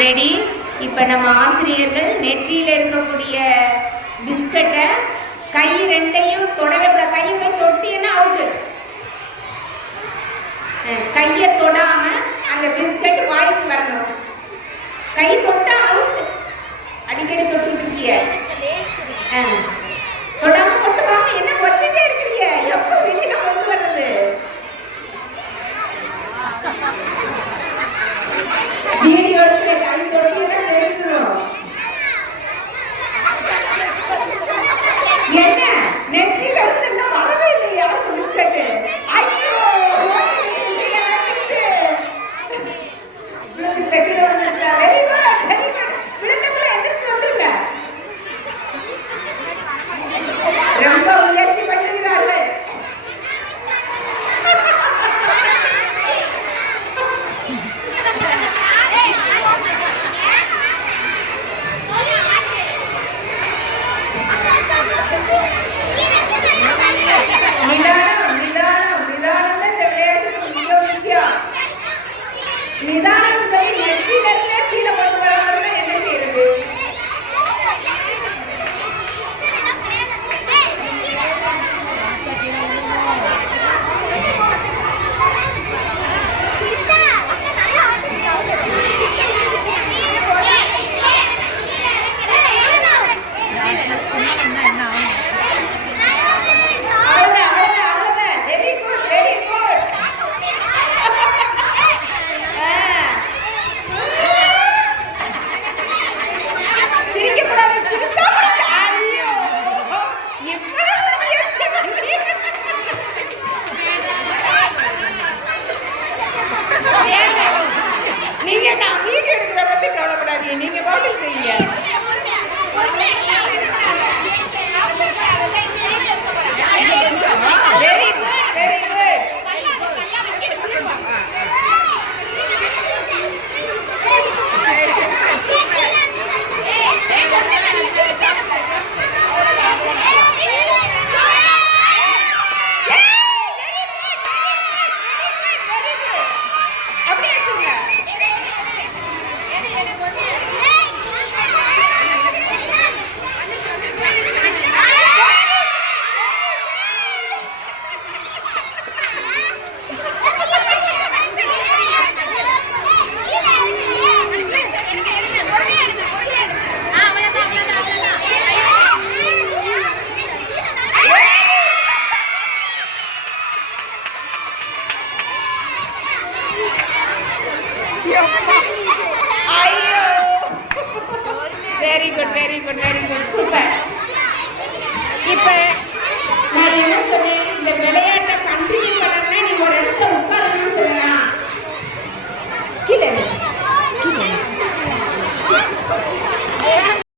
Ready. இப்போ நம்ம ஆசிரியர்கள் நெற்றியில் இருக்கக்கூடிய பிஸ்கட்டை கை ரெண்டையும் தொடவே கூட, கையை போய் தொட்டின்னா அவுட்டு. கையை தொடாம அந்த பிஸ்கட் வாய்க்கு வரணும். கை தொட்டா அவுட்டு. அடிக்கடி தொட்டுட்டு இருக்கிய, தொடாம கொட்டுவாங்க. என்ன வச்சுட்டே இருக்கிறீங்க? எப்போ வெளியில கொண்டு வர்றது? வீடியோ எடுத்து கை தொட்டினா தெரிஞ்சிடும். என்ன நெற்றியில இருந்து இன்னும் வரவே இல்லை யாருக்கும் பிஸ்கட்டு. ஐயோ செகண்ட் வந்துருச்சா? Very good, very good. விழுந்தவங்கள எந்திரிச்சு வந்துருங்க. ரொம்ப முயற்சி பண்ணுகிறார்கள். நிதானம் நிதானம் நிதானம் தான் இந்த விளையாட்டுக்கு மிக முக்கியம். நிதானம் போய் நெற்றியிலே கீழே கொண்டு வர என்ன செய்யறது? நீங்க நான் வீடியோ எடுக்கிற பத்தி கவலைப்படாதீங்க, நீங்க பாட்டில் செய்யுங்க. Very good, very good. Very good, very good, very good, super. இப்போ நான் என்ன சொன்னேன்? இந்த